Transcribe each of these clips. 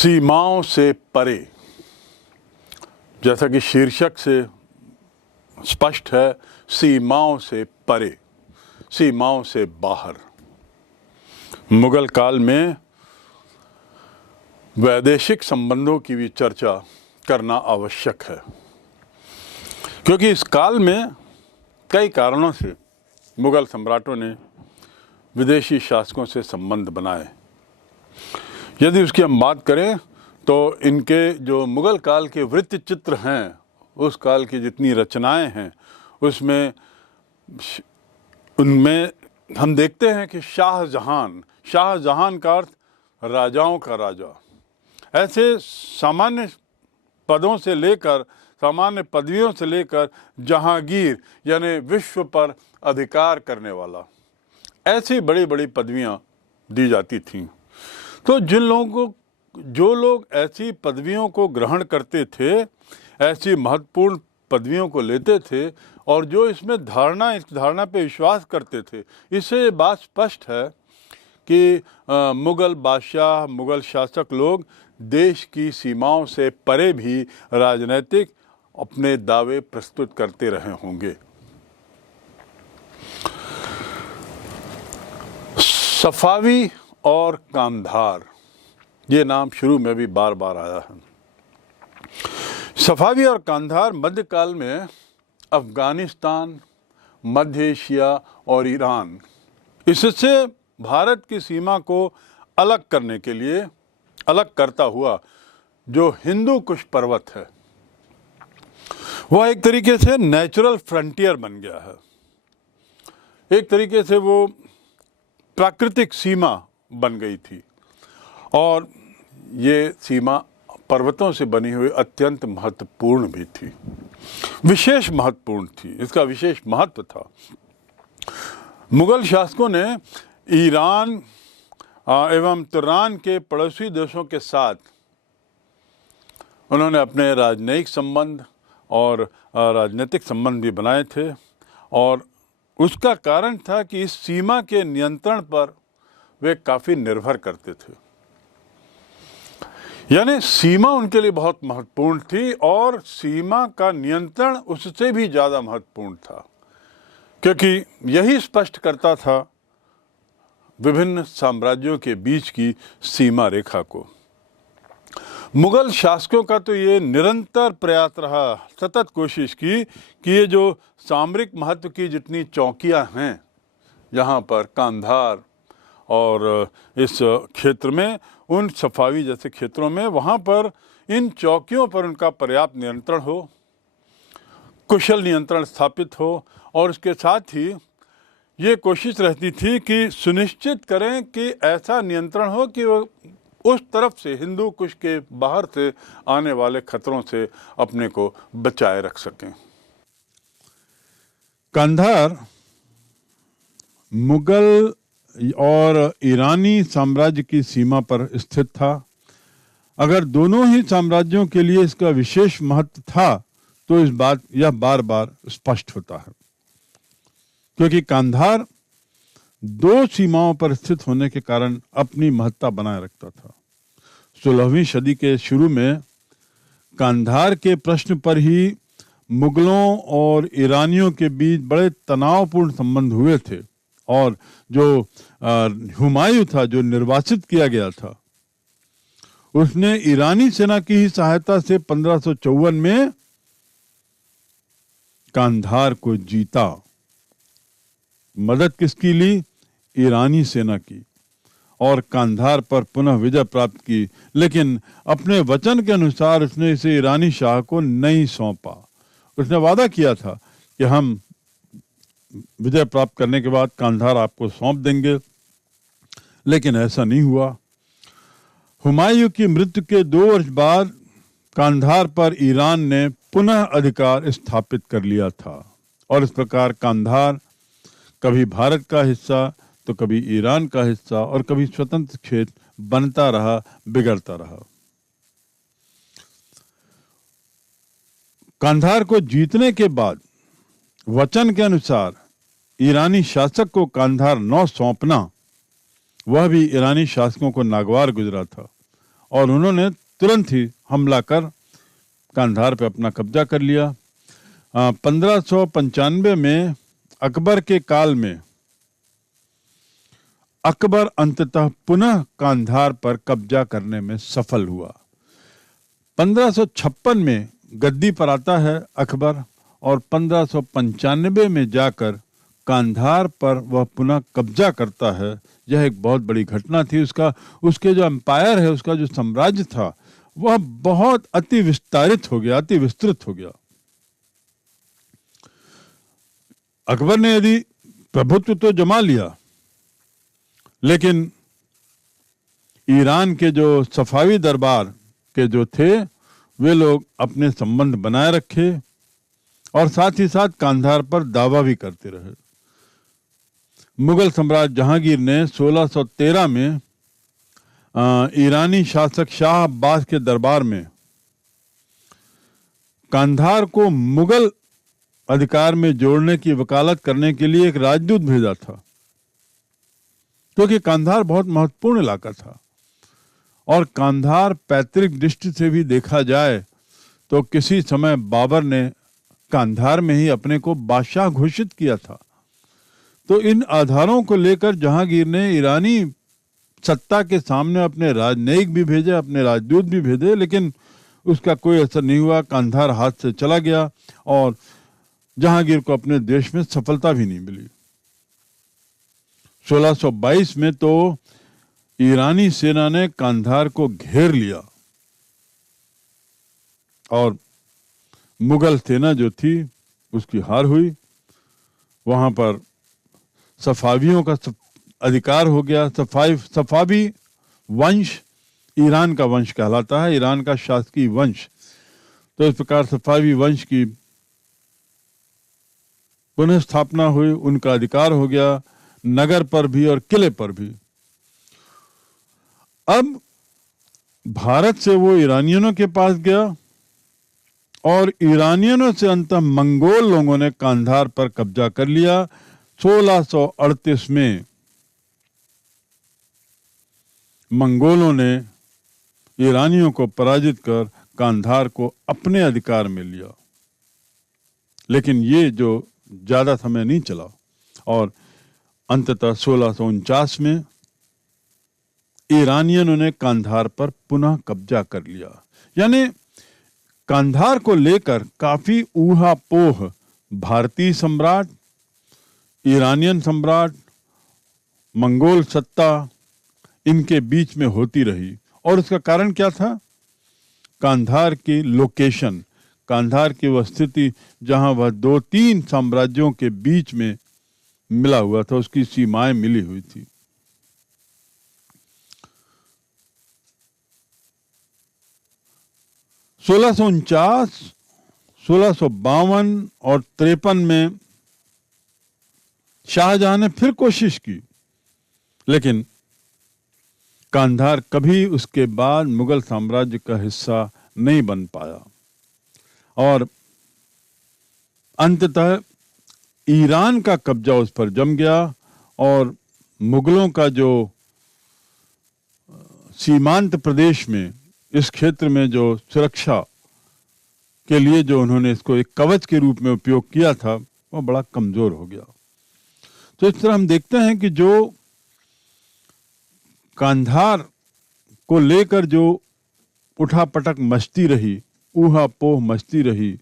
सीमाओं से परे, जैसा कि शीर्षक से स्पष्ट है, सीमाओं से परे, सीमाओं से बाहर। मुगल काल में वैदेशिक संबंधों की भी चर्चा करना आवश्यक है, क्योंकि इस काल में कई कारणों से मुगल सम्राटों ने विदेशी शासकों से संबंध बनाए। यदि उसकी हम बात करें तो इनके जो मुगल काल के वृत्त चित्र हैं, उस काल की जितनी रचनाएं हैं, उनमें हम देखते हैं कि शाहजहान का अर्थ राजाओं का राजा। ऐसे सामान्य पदों से लेकर, सामान्य पदवियों से लेकर जहांगीर यानी विश्व पर अधिकार करने वाला, ऐसी बड़ी बड़ी पदवियां दी जाती थीं। तो जो लोग ऐसी पदवियों को ग्रहण करते थे, ऐसी महत्वपूर्ण पदवियों को लेते थे और जो इस धारणा पे विश्वास करते थे, इससे ये बात स्पष्ट है कि मुगल बादशाह, मुगल शासक लोग देश की सीमाओं से परे भी राजनीतिक अपने दावे प्रस्तुत करते रहे होंगे। सफावी और कांधार, ये नाम शुरू में भी बार बार आया है। सफावी और कांधार मध्यकाल में अफगानिस्तान, मध्य एशिया और ईरान, इससे भारत की सीमा को अलग करने के लिए, अलग करता हुआ जो हिंदू कुश पर्वत है, वह एक तरीके से नेचुरल फ्रंटियर बन गया है। एक तरीके से वो प्राकृतिक सीमा बन गई थी और ये सीमा पर्वतों से बनी हुई अत्यंत महत्वपूर्ण भी थी, विशेष महत्वपूर्ण थी। इसका विशेष महत्व था। मुगल शासकों ने ईरान एवं तुर्कान के पड़ोसी देशों के साथ उन्होंने अपने राजनयिक संबंध और राजनीतिक संबंध भी बनाए थे, और उसका कारण था कि इस सीमा के नियंत्रण पर वे काफ़ी निर्भर करते थे। यानी सीमा उनके लिए बहुत महत्वपूर्ण थी और सीमा का नियंत्रण उससे भी ज़्यादा महत्वपूर्ण था, क्योंकि यही स्पष्ट करता था विभिन्न साम्राज्यों के बीच की सीमा रेखा को। मुगल शासकों का तो ये निरंतर प्रयास रहा, सतत कोशिश की कि ये जो सामरिक महत्व की जितनी चौकियां हैं यहाँ पर कांधार और इस क्षेत्र में, उन सफावी जैसे क्षेत्रों में, वहाँ पर इन चौकियों पर उनका पर्याप्त नियंत्रण हो, कुशल नियंत्रण स्थापित हो, और इसके साथ ही ये कोशिश रहती थी कि सुनिश्चित करें कि ऐसा नियंत्रण हो कि वो उस तरफ से, हिंदू कुश के बाहर से आने वाले खतरों से अपने को बचाए रख सकें। कांधार मुगल और ईरानी साम्राज्य की सीमा पर स्थित था। अगर दोनों ही साम्राज्यों के लिए इसका विशेष महत्व था तो यह बार बार स्पष्ट होता है, क्योंकि कांधार दो सीमाओं पर स्थित होने के कारण अपनी महत्ता बनाए रखता था। 16वीं सदी के शुरू में कांधार के प्रश्न पर ही मुगलों और ईरानियों के बीच बड़े तनावपूर्ण संबंध हुए थे, और जो हुमायूं था, जो निर्वासित किया गया था, उसने ईरानी सेना की ही सहायता से 1554 में कांधार को जीता। मदद किसकी ली? ईरानी सेना की, और कांधार पर पुनः विजय प्राप्त की। लेकिन अपने वचन के अनुसार उसने इसे ईरानी शाह को नहीं सौंपा। उसने वादा किया था कि हम विजय प्राप्त करने के बाद कांधार आपको सौंप देंगे, लेकिन ऐसा नहीं हुआ। हुमायूं की मृत्यु के 2 वर्ष बाद कांधार पर ईरान ने पुनः अधिकार स्थापित कर लिया था, और इस प्रकार कांधार कभी भारत का हिस्सा, तो कभी ईरान का हिस्सा, और कभी स्वतंत्र क्षेत्र बनता रहा, बिगड़ता रहा। कांधार को जीतने के बाद वचन के अनुसार ईरानी शासक को कांधार न सौंपना, वह भी ईरानी शासकों को नागवार गुजरा था, और उन्होंने तुरंत ही हमला कर कांधार पर अपना कब्जा कर लिया। 1595 में अकबर के काल में अकबर अंततः पुनः कांधार पर कब्जा करने में सफल हुआ। 1556 में गद्दी पर आता है अकबर और 1595 में जाकर कांधार पर वह पुनः कब्जा करता है। यह एक बहुत बड़ी घटना थी। उसके जो एम्पायर है, उसका जो साम्राज्य था, वह बहुत अति विस्तारित हो गया, अति विस्तृत हो गया। अकबर ने यदि प्रभुत्व तो जमा लिया, लेकिन ईरान के जो सफावी दरबार के जो थे, वे लोग अपने संबंध बनाए रखे और साथ ही साथ कांधार पर दावा भी करते रहे। मुगल सम्राट जहांगीर ने 1613 में ईरानी शासक शाह अब्बास के दरबार में कांधार को मुगल अधिकार में जोड़ने की वकालत करने के लिए एक राजदूत भेजा था, क्योंकि कांधार बहुत महत्वपूर्ण इलाका था और कांधार पैतृक दृष्टि से भी देखा जाए तो किसी समय बाबर ने कांधार में ही अपने को बादशाह घोषित किया था। तो इन आधारों को लेकर जहांगीर ने ईरानी सत्ता के सामने अपने राजनयिक भी भेजे, अपने राजदूत भी भेजे, लेकिन उसका कोई असर नहीं हुआ। कांधार हाथ से चला गया और जहांगीर को अपने देश में सफलता भी नहीं मिली। 1622 में तो ईरानी सेना ने कांधार को घेर लिया और मुगल सेना जो थी उसकी हार हुई। वहां पर सफावियों का अधिकार हो गया। सफावी वंश ईरान का वंश कहलाता है, ईरान का शासकीय वंश। तो इस प्रकार सफावी वंश की पुनः स्थापना हुई, उनका अधिकार हो गया नगर पर भी और किले पर भी। अब भारत से वो ईरानियों के पास गया और ईरानियों से अंततः मंगोल लोगों ने कांधार पर कब्जा कर लिया। 1638 में मंगोलों ने ईरानियों को पराजित कर कांधार को अपने अधिकार में लिया, लेकिन ये जो ज्यादा समय नहीं चला और अंततः 1649 में ईरानियों ने कांधार पर पुनः कब्जा कर लिया। यानी कांधार को लेकर काफी ऊहापोह भारतीय सम्राट, ईरानियन सम्राट, मंगोल सत्ता, इनके बीच में होती रही। और उसका कारण क्या था? कांधार की लोकेशन, कांधार की वह स्थिति जहां वह 2-3 साम्राज्यों के बीच में मिला हुआ था, उसकी सीमाएं मिली हुई थी। सोलह सौ 1652 और 53 में शाहजहां ने फिर कोशिश की, लेकिन कांधार कभी उसके बाद मुगल साम्राज्य का हिस्सा नहीं बन पाया और अंततः ईरान का कब्जा उस पर जम गया और मुगलों का जो सीमांत प्रदेश में, इस क्षेत्र में जो सुरक्षा के लिए जो उन्होंने इसको एक कवच के रूप में उपयोग किया था, वो बड़ा कमजोर हो गया। तो इस तरह हम देखते हैं कि जो कांधार को लेकर जो उठापटक मचती रही, ऊहापोह मचती रही,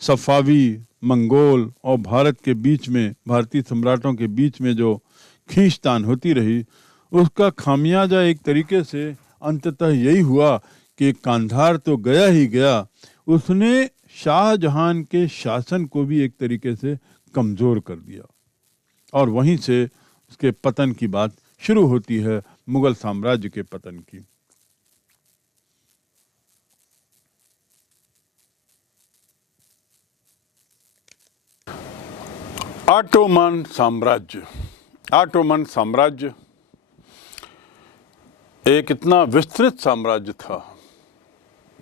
सफावी, मंगोल और भारत के बीच में, भारतीय सम्राटों के बीच में जो खींचतान होती रही, उसका खामियाजा एक तरीके से अंततः यही हुआ कि कांधार तो गया ही गया, उसने शाहजहां के शासन को भी एक तरीके से कमजोर कर दिया और वहीं से उसके पतन की बात शुरू होती है, मुगल साम्राज्य के पतन की। ऑटोमन साम्राज्य एक इतना विस्तृत साम्राज्य था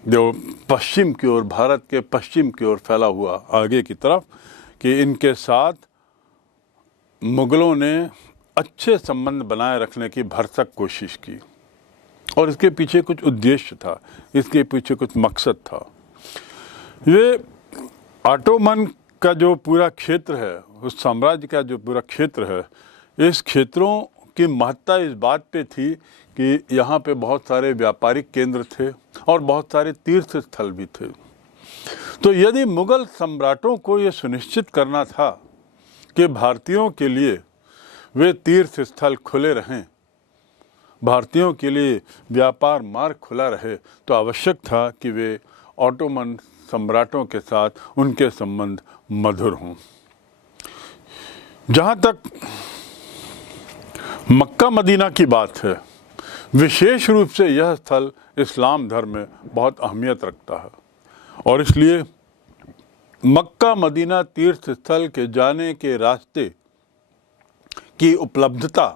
जो पश्चिम की ओर, भारत के पश्चिम की ओर फैला हुआ आगे की तरफ, कि इनके साथ मुगलों ने अच्छे संबंध बनाए रखने की भरसक कोशिश की और इसके पीछे कुछ उद्देश्य था, इसके पीछे कुछ मकसद था। ये ऑटोमन का जो पूरा क्षेत्र है, उस साम्राज्य का जो पूरा क्षेत्र है, इस क्षेत्रों की महत्ता इस बात पे थी कि यहाँ पे बहुत सारे व्यापारिक केंद्र थे और बहुत सारे तीर्थ स्थल भी थे। तो यदि मुगल सम्राटों को ये सुनिश्चित करना था कि भारतीयों के लिए वे तीर्थ स्थल खुले रहें, भारतीयों के लिए व्यापार मार्ग खुला रहे, तो आवश्यक था कि वे ऑटोमन सम्राटों के साथ उनके संबंध मधुर हों। जहाँ तक मक्का मदीना की बात है, विशेष रूप से यह स्थल इस्लाम धर्म में बहुत अहमियत रखता है और इसलिए मक्का मदीना तीर्थ स्थल के जाने के रास्ते की उपलब्धता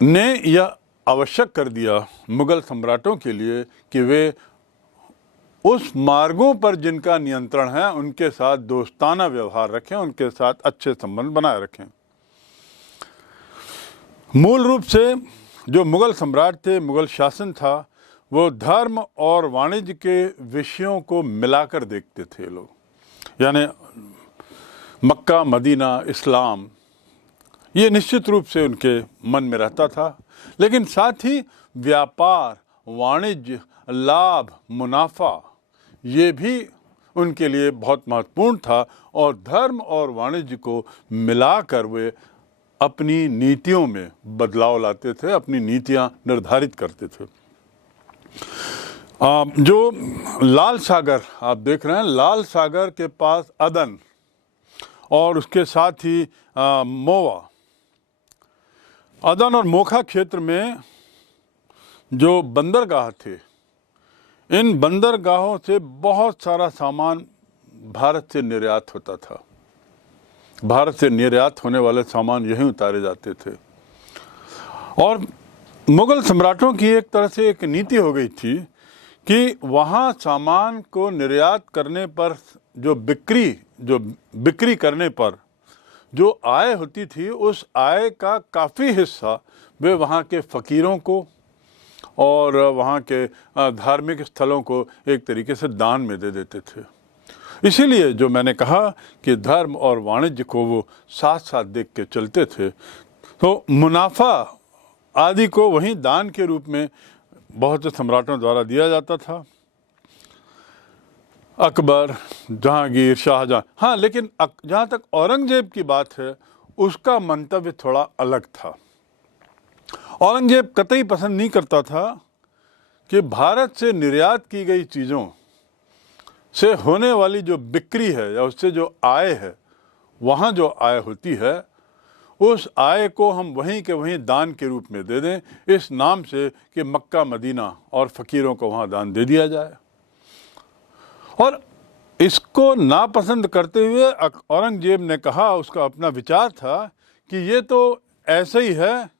ने यह आवश्यक कर दिया मुगल सम्राटों के लिए कि वे उस मार्गों पर जिनका नियंत्रण है उनके साथ दोस्ताना व्यवहार रखें, उनके साथ अच्छे संबंध बनाए रखें। मूल रूप से जो मुगल सम्राट थे, मुगल शासन था, वो धर्म और वाणिज्य के विषयों को मिलाकर देखते थे लोग। यानी मक्का मदीना इस्लाम ये निश्चित रूप से उनके मन में रहता था, लेकिन साथ ही व्यापार, वाणिज्य, लाभ, मुनाफा ये भी उनके लिए बहुत महत्वपूर्ण था और धर्म और वाणिज्य को मिलाकर वे अपनी नीतियों में बदलाव लाते थे, अपनी नीतियां निर्धारित करते थे। जो लाल सागर आप देख रहे हैं, लाल सागर के पास अदन और उसके साथ ही मोवा, अदन और मोखा क्षेत्र में जो बंदरगाह थे, इन बंदरगाहों से बहुत सारा सामान भारत से निर्यात होता था। भारत से निर्यात होने वाले सामान यहीं उतारे जाते थे और मुगल सम्राटों की एक तरह से एक नीति हो गई थी कि वहाँ सामान को निर्यात करने पर जो बिक्री करने पर जो आय होती थी, उस आय का काफ़ी हिस्सा वे वहाँ के फ़कीरों को और वहाँ के धार्मिक स्थलों को एक तरीके से दान में दे देते थे। इसीलिए जो मैंने कहा कि धर्म और वाणिज्य को वो साथ साथ देख के चलते थे, तो मुनाफा आदि को वहीं दान के रूप में बहुत से सम्राटों द्वारा दिया जाता था। अकबर, जहांगीर, शाहजहां, हाँ, लेकिन जहाँ तक औरंगजेब की बात है, उसका मंतव्य थोड़ा अलग था। औरंगजेब कतई पसंद नहीं करता था कि भारत से निर्यात की गई चीज़ों से होने वाली जो बिक्री है या उससे जो आय है, वहाँ जो आय होती है, उस आय को हम वहीं के वहीं दान के रूप में दे दें, इस नाम से कि मक्का मदीना और फ़कीरों को वहाँ दान दे दिया जाए। और इसको नापसंद करते हुए औरंगजेब ने कहा, उसका अपना विचार था कि ये तो ऐसे ही है,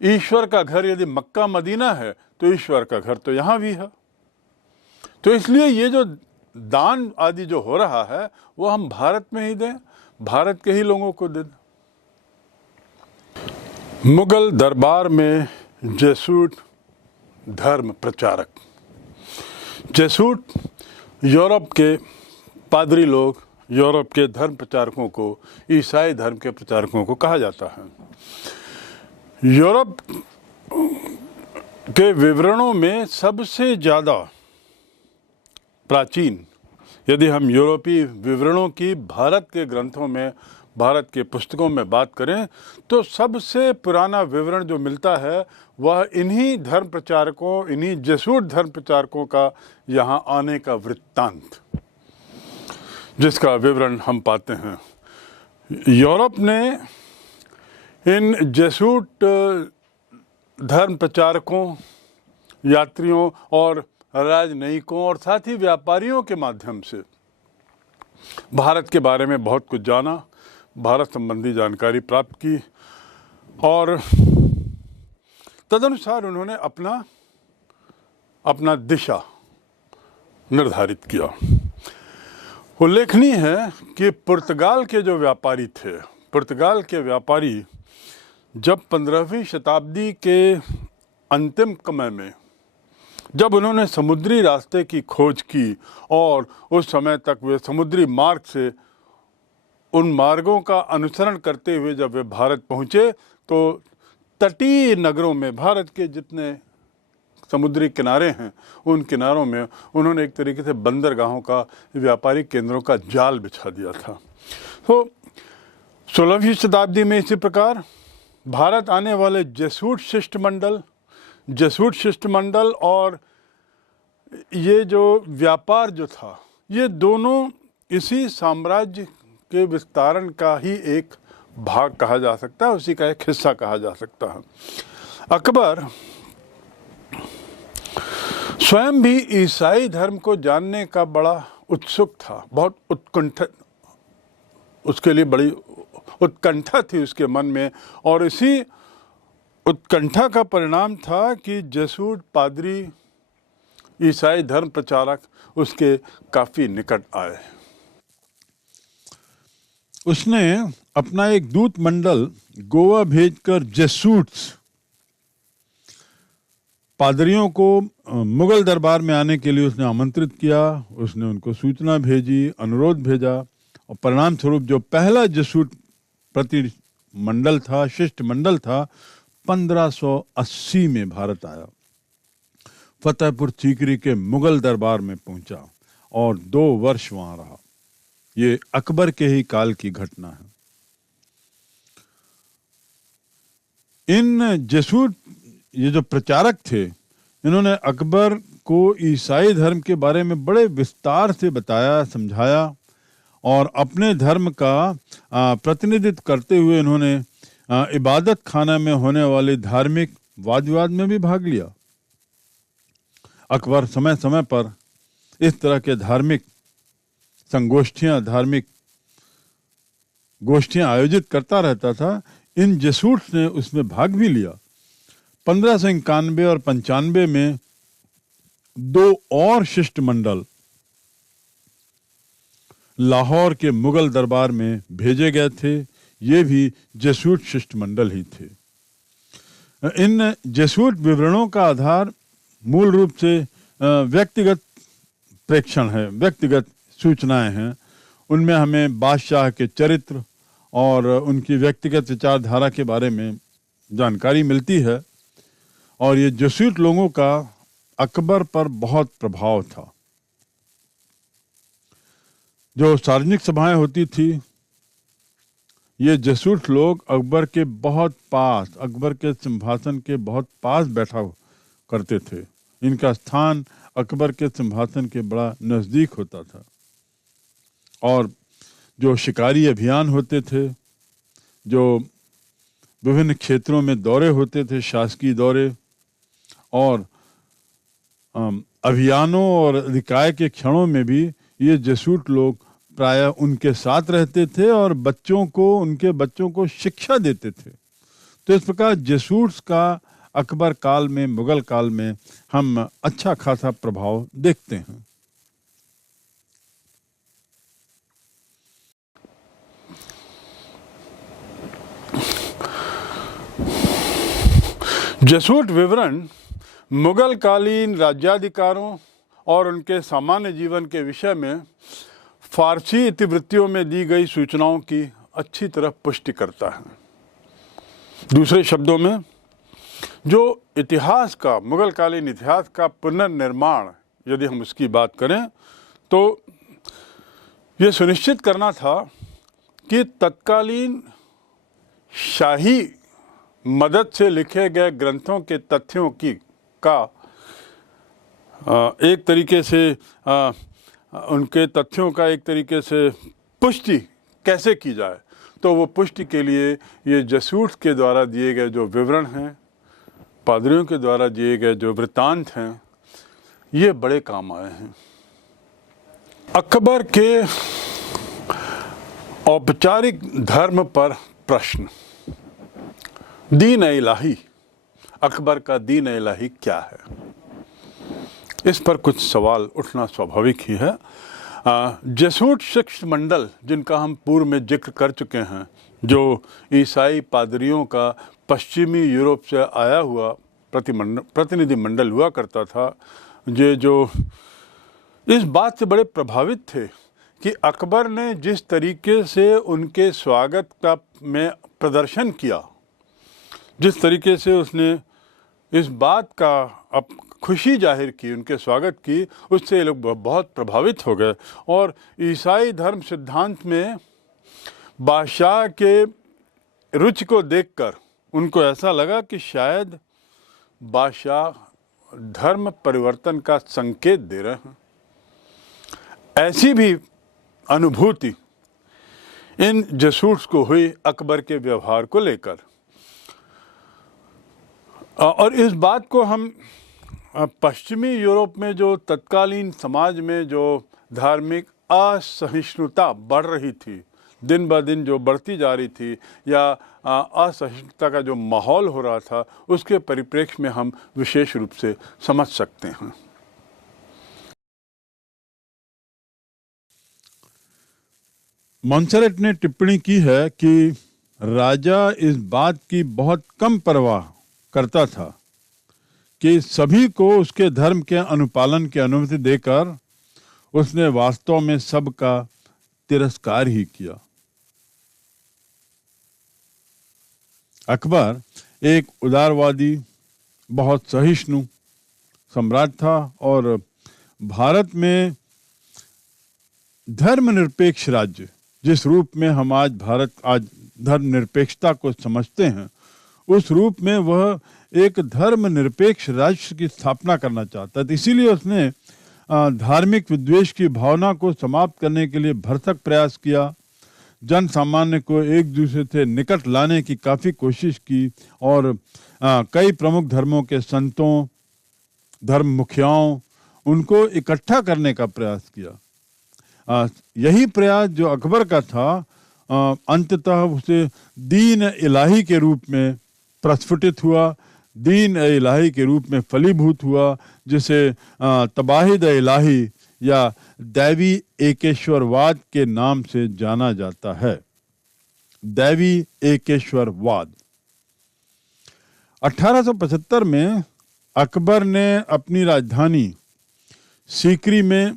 ईश्वर का घर यदि मक्का मदीना है तो ईश्वर का घर तो यहाँ भी है, तो इसलिए ये जो दान आदि जो हो रहा है वो हम भारत में ही दें, भारत के ही लोगों को दें। मुगल दरबार में जेसूट धर्म प्रचारक, जेसूट यूरोप के पादरी लोग, यूरोप के धर्म प्रचारकों को, ईसाई धर्म के प्रचारकों को कहा जाता है। यूरोप के विवरणों में सबसे ज़्यादा प्राचीन, यदि हम यूरोपीय विवरणों की भारत के ग्रंथों में, भारत के पुस्तकों में बात करें, तो सबसे पुराना विवरण जो मिलता है वह इन्हीं धर्म प्रचारकों, इन्हीं जेसूट धर्म प्रचारकों का यहाँ आने का वृत्तांत, जिसका विवरण हम पाते हैं। यूरोप ने इन जेसूट धर्म प्रचारकों, यात्रियों और राजनयिकों और साथ ही व्यापारियों के माध्यम से भारत के बारे में बहुत कुछ जाना, भारत संबंधी जानकारी प्राप्त की और तदनुसार उन्होंने अपना दिशा निर्धारित किया। उल्लेखनीय है कि पुर्तगाल के जो व्यापारी थे, पुर्तगाल के व्यापारी जब 15वीं शताब्दी के अंतिम समय में जब उन्होंने समुद्री रास्ते की खोज की और उस समय तक वे समुद्री मार्ग से उन मार्गों का अनुसरण करते हुए जब वे भारत पहुँचे तो तटीय नगरों में, भारत के जितने समुद्री किनारे हैं उन किनारों में उन्होंने एक तरीके से बंदरगाहों का, व्यापारिक केंद्रों का जाल बिछा दिया था। तो 16वीं शताब्दी में इसी प्रकार भारत आने वाले जेसूट शिष्टमंडल और ये जो व्यापार जो था, ये दोनों इसी साम्राज्य के विस्तारण का ही एक भाग कहा जा सकता है, उसी का एक हिस्सा कहा जा सकता है। अकबर स्वयं भी ईसाई धर्म को जानने का बड़ा उत्सुक था, बहुत उत्कंठा, उसके लिए बड़ी उत्कंठा थी उसके मन में, और इसी उत्कंठा का परिणाम था कि जेसूट पादरी, ईसाई धर्म प्रचारक उसके काफ़ी निकट आए। उसने अपना एक दूत मंडल गोवा भेजकर जेसूट्स पादरियों को मुगल दरबार में आने के लिए उसने आमंत्रित किया। उसने उनको सूचना भेजी, अनुरोध भेजा, और परिणाम स्वरूप जो पहला जेसूट प्रतिमंडल था, शिष्टमंडल था, 1580 में भारत आया, फतेहपुर सीकरी के मुगल दरबार में पहुंचा और 2 वर्ष वहां रहा। ये अकबर के ही काल की घटना है। इन जेसूट, ये जो प्रचारक थे, इन्होंने अकबर को ईसाई धर्म के बारे में बड़े विस्तार से बताया, समझाया, और अपने धर्म का प्रतिनिधित्व करते हुए इन्होंने इबादत खाना में होने वाले धार्मिक वाद विवाद में भी भाग लिया। अकबर समय समय पर इस तरह के धार्मिक संगोष्ठियां, धार्मिक गोष्ठियां आयोजित करता रहता था। इन जेसूट्स ने उसमें भाग भी लिया। 1591 और 95 में 2 और शिष्टमंडल लाहौर के मुगल दरबार में भेजे गए थे। ये भी जेसूट शिष्टमंडल ही थे। इन जेसूट विवरणों का आधार मूल रूप से व्यक्तिगत प्रेक्षण है, व्यक्तिगत सूचनाएं हैं। उनमें हमें बादशाह के चरित्र और उनकी व्यक्तिगत विचारधारा के बारे में जानकारी मिलती है, और ये जेसूट लोगों का अकबर पर बहुत प्रभाव था। जो सार्वजनिक सभाएं होती थी, ये जेसूट लोग अकबर के बहुत पास, अकबर के सिंहासन के बहुत पास बैठा करते थे। इनका स्थान अकबर के सिंहासन के बड़ा नज़दीक होता था। और जो शिकारी अभियान होते थे, जो विभिन्न क्षेत्रों में दौरे होते थे, शासकीय दौरे, और अभियानों और निकाय के क्षणों में भी ये जेसूट लोग प्रायः उनके साथ रहते थे और उनके बच्चों को शिक्षा देते थे। तो इस प्रकार जेसूट्स का अकबर काल में, मुगल काल में हम अच्छा खासा प्रभाव देखते हैं। जेसूट विवरण मुगल कालीन राज्याधिकारों और उनके सामान्य जीवन के विषय में फारसी इतिवृत्तियों में दी गई सूचनाओं की अच्छी तरह पुष्टि करता है। दूसरे शब्दों में, जो इतिहास का, मुगल कालीन इतिहास का पुनर्निर्माण यदि हम उसकी बात करें, तो ये सुनिश्चित करना था कि तत्कालीन शाही मदद से लिखे गए ग्रंथों के तथ्यों का एक तरीके से उनके तथ्यों का एक तरीके से पुष्टि कैसे की जाए। तो वो पुष्टि के लिए ये जेसूट्स के द्वारा दिए गए जो विवरण हैं, पादरियों के द्वारा दिए गए जो वृत्तांत हैं, ये बड़े काम आए हैं। अकबर के औपचारिक धर्म पर प्रश्न। दीन इलाही, अकबर का दीन इलाही क्या है? इस पर कुछ सवाल उठना स्वाभाविक ही है। जेसूट शिष्टमंडल, जिनका हम पूर्व में जिक्र कर चुके हैं, जो ईसाई पादरियों का पश्चिमी यूरोप से आया हुआ प्रतिनिधिमंडल हुआ करता था, ये जो इस बात से बड़े प्रभावित थे कि अकबर ने जिस तरीके से उनके स्वागत का में प्रदर्शन किया, जिस तरीके से उसने इस बात का अब खुशी जाहिर की, उनके स्वागत की, उससे ये लोग बहुत प्रभावित हो गए। और ईसाई धर्म सिद्धांत में बादशाह के रुचि को देखकर उनको ऐसा लगा कि शायद बादशाह धर्म परिवर्तन का संकेत दे रहे हैं। ऐसी भी अनुभूति इन जसूस को हुई अकबर के व्यवहार को लेकर। और इस बात को हम पश्चिमी यूरोप में जो तत्कालीन समाज में जो धार्मिक असहिष्णुता बढ़ रही थी, दिन ब दिन जो बढ़ती जा रही थी, या असहिष्णुता का जो माहौल हो रहा था, उसके परिप्रेक्ष्य में हम विशेष रूप से समझ सकते हैं। मॉन्सेरेट ने टिप्पणी की है कि राजा इस बात की बहुत कम परवाह करता था कि सभी को उसके धर्म के अनुपालन की अनुमति देकर उसने वास्तव में सबका तिरस्कार ही किया। अकबर एक उदारवादी, बहुत सहिष्णु सम्राट था और भारत में धर्मनिरपेक्ष राज्य, जिस रूप में हम आज धर्मनिरपेक्षता को समझते हैं, उस रूप में वह एक धर्मनिरपेक्ष राष्ट्र की स्थापना करना चाहता था। इसीलिए उसने धार्मिक विद्वेष की भावना को समाप्त करने के लिए भरसक प्रयास किया, जन सामान्य को एक दूसरे से निकट लाने की काफ़ी कोशिश की और कई प्रमुख धर्मों के संतों, धर्म मुखियाओं, उनको इकट्ठा करने का प्रयास किया। यही प्रयास जो अकबर का था, अंततः उसे दीन इलाही के रूप में प्रस्फुटित हुआ, दीन इलाही के रूप में फलीभूत हुआ, जिसे तबाहिद इलाही या दैवी एकेश्वरवाद के नाम से जाना जाता है। दैवी एकेश्वरवाद। 1875 में अकबर ने अपनी राजधानी सीकरी में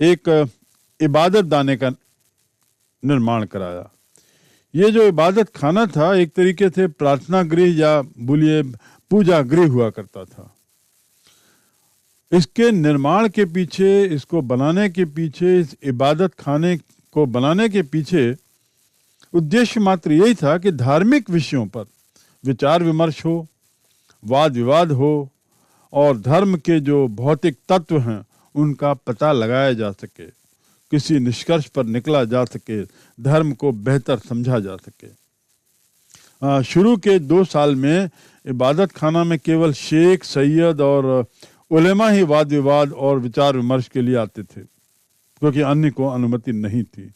एक इबादत खाने का निर्माण कराया। ये जो इबादत खाना था, एक तरीके से प्रार्थना गृह या बोलिए पूजा गृह हुआ करता था। इसके निर्माण के पीछे, इसको बनाने के पीछे, इस इबादत खाने को बनाने के पीछे उद्देश्य मात्र यही था कि धार्मिक विषयों पर विचार विमर्श हो, वाद विवाद हो और धर्म के जो भौतिक तत्व हैं उनका पता लगाया जा सके, किसी निष्कर्ष पर निकला जा सके, धर्म को बेहतर समझा जा सके। शुरू के 2 साल में इबादत खाना में केवल शेख, सैयद और उलेमा ही वाद विवाद और विचार विमर्श के लिए आते थे, क्योंकि अन्य को अनुमति नहीं थी।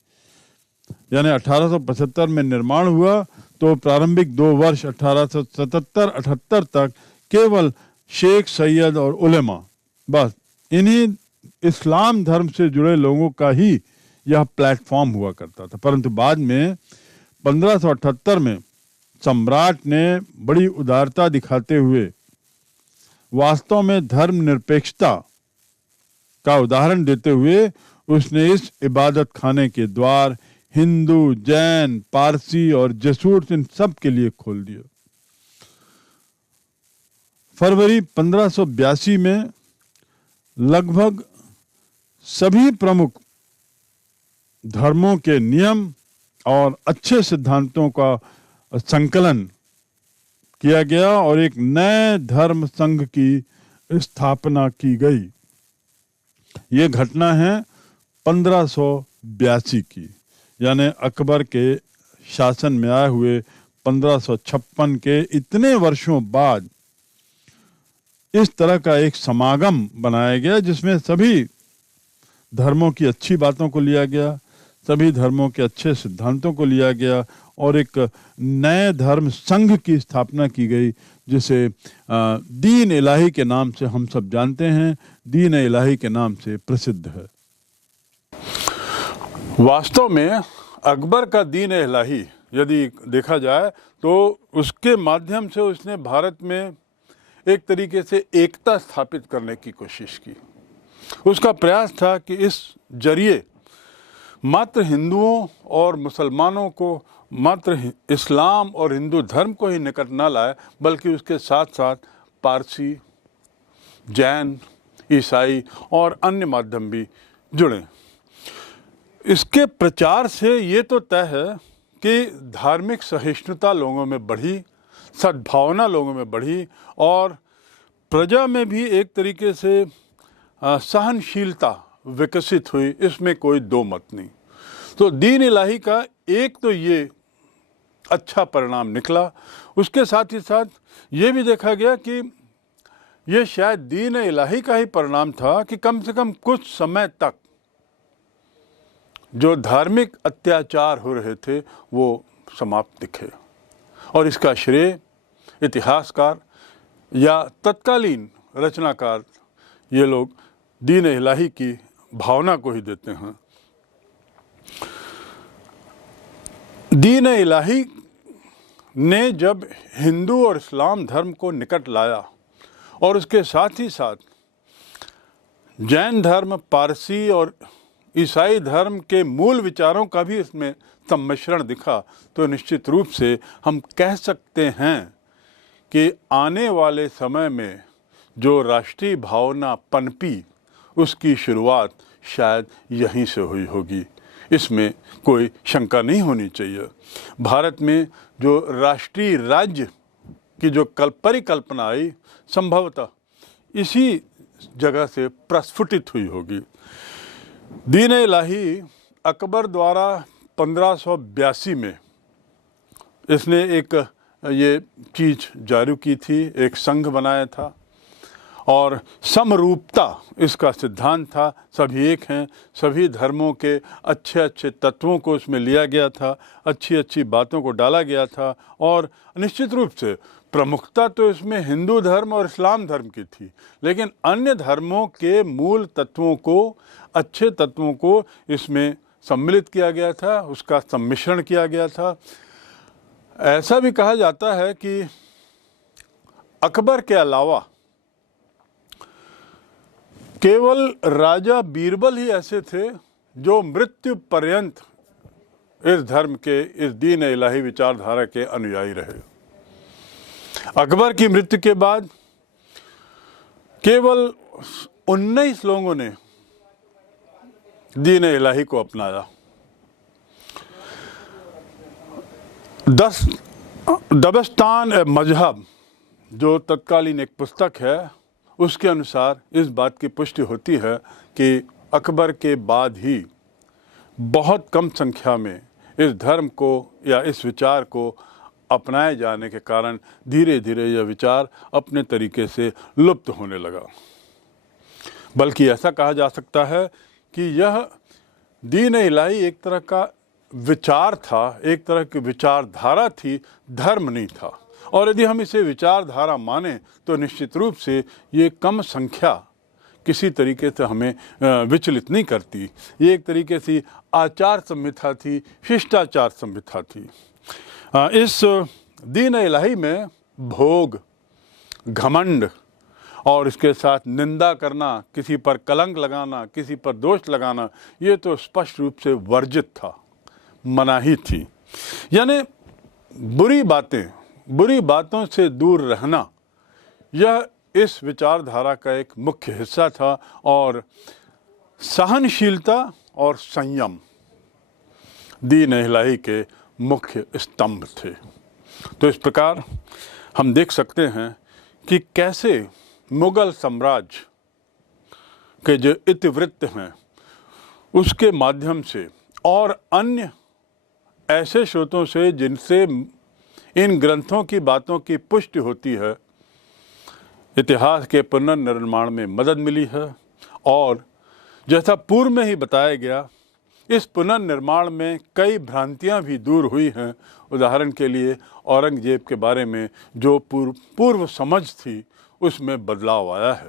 यानी 1875 में निर्माण हुआ तो प्रारंभिक 2 वर्ष 1877-78 तक केवल शेख, सैयद और उलेमा, बस इन्हीं इस्लाम धर्म से जुड़े लोगों का ही यह प्लेटफॉर्म हुआ करता था। परंतु बाद में 1578 में सम्राट ने बड़ी उदारता दिखाते हुए वास्तव में धर्मनिरपेक्षता का उदाहरण देते हुए उसने इस इबादत खाने के द्वार हिंदू, जैन, पारसी और जसूर इन सब के लिए खोल दिया। फरवरी 1582 में लगभग सभी प्रमुख धर्मों के नियम और अच्छे सिद्धांतों का संकलन किया गया और एक नए धर्म संघ की स्थापना की गई। ये घटना है 1582 की, यानी अकबर के शासन में आए हुए 1556 के इतने वर्षों बाद इस तरह का एक समागम बनाया गया जिसमें सभी धर्मों की अच्छी बातों को लिया गया, सभी धर्मों के अच्छे सिद्धांतों को लिया गया और एक नए धर्म संघ की स्थापना की गई, जिसे दीन इलाही के नाम से हम सब जानते हैं, दीन इलाही के नाम से प्रसिद्ध है। वास्तव में अकबर का दीन इलाही यदि देखा जाए तो उसके माध्यम से उसने भारत में एक तरीके से एकता स्थापित करने की कोशिश की। उसका प्रयास था कि इस जरिए मात्र हिंदुओं और मुसलमानों को, मात्र इस्लाम और हिंदू धर्म को ही निकट न लाए, बल्कि उसके साथ साथ पारसी, जैन, ईसाई और अन्य माध्यम भी जुड़े। इसके प्रचार से ये तो तय है कि धार्मिक सहिष्णुता लोगों में बढ़ी, सद्भावना लोगों में बढ़ी और प्रजा में भी एक तरीके से सहनशीलता विकसित हुई, इसमें कोई दो मत नहीं। तो दीन इलाही का एक तो ये अच्छा परिणाम निकला, उसके साथ ही साथ ये भी देखा गया कि ये शायद दीन इलाही का ही परिणाम था कि कम से कम कुछ समय तक जो धार्मिक अत्याचार हो रहे थे वो समाप्त दिखे। और इसका श्रेय इतिहासकार या तत्कालीन रचनाकार ये लोग दीन इलाही की भावना को ही देते हैं। दीन इलाही ने जब हिंदू और इस्लाम धर्म को निकट लाया और उसके साथ ही साथ जैन धर्म, पारसी और ईसाई धर्म के मूल विचारों का भी इसमें सम्मिश्रण दिखा, तो निश्चित रूप से हम कह सकते हैं कि आने वाले समय में जो राष्ट्रीय भावना पनपी, उसकी शुरुआत शायद यहीं से हुई होगी। इसमें कोई शंका नहीं होनी चाहिए। भारत में जो राष्ट्रीय राज्य की जो परिकल्पना आई, संभवतः इसी जगह से प्रस्फुटित हुई होगी। दीन इलाही अकबर द्वारा 1582 में इसने एक ये चीज़ जारी की थी, एक संघ बनाया था और समरूपता इसका सिद्धांत था। सभी एक हैं, सभी धर्मों के अच्छे अच्छे तत्वों को इसमें लिया गया था, अच्छी अच्छी बातों को डाला गया था और निश्चित रूप से प्रमुखता तो इसमें हिंदू धर्म और इस्लाम धर्म की थी, लेकिन अन्य धर्मों के मूल तत्वों को, अच्छे तत्वों को इसमें सम्मिलित किया गया था, उसका सम्मिश्रण किया गया था। ऐसा भी कहा जाता है कि अकबर के अलावा केवल राजा बीरबल ही ऐसे थे जो मृत्यु पर्यंत इस धर्म के, इस दीन इलाही विचारधारा के अनुयायी रहे। अकबर की मृत्यु के बाद केवल 19 लोगों ने दीन इलाही को अपनाया। दबस्तान मजहब जो तत्कालीन एक पुस्तक है, उसके अनुसार इस बात की पुष्टि होती है कि अकबर के बाद ही बहुत कम संख्या में इस धर्म को या इस विचार को अपनाए जाने के कारण धीरे धीरे यह विचार अपने तरीके से लुप्त होने लगा। बल्कि ऐसा कहा जा सकता है कि यह दीन इलाही एक तरह का विचार था, एक तरह की विचारधारा थी, धर्म नहीं था। और यदि हम इसे विचारधारा माने तो निश्चित रूप से ये कम संख्या किसी तरीके से हमें विचलित नहीं करती। ये एक तरीके से आचार संहिता थी, शिष्टाचार संहिता थी। इस दीन इलाही में भोग, घमंड और इसके साथ निंदा करना, किसी पर कलंक लगाना, किसी पर दोष लगाना, ये तो स्पष्ट रूप से वर्जित था, मनाही थी। यानी बुरी बातों से दूर रहना, यह इस विचारधारा का एक मुख्य हिस्सा था और सहनशीलता और संयम दीन इलाही के मुख्य स्तंभ थे। तो इस प्रकार हम देख सकते हैं कि कैसे मुगल साम्राज्य के जो इतिवृत्त हैं, उसके माध्यम से और अन्य ऐसे स्रोतों से जिनसे इन ग्रंथों की बातों की पुष्टि होती है, इतिहास के पुनर्निर्माण में मदद मिली है। और जैसा पूर्व में ही बताया गया, इस पुनर्निर्माण में कई भ्रांतियां भी दूर हुई हैं। उदाहरण के लिए औरंगजेब के बारे में जो पूर्व समझ थी, उसमें बदलाव आया है।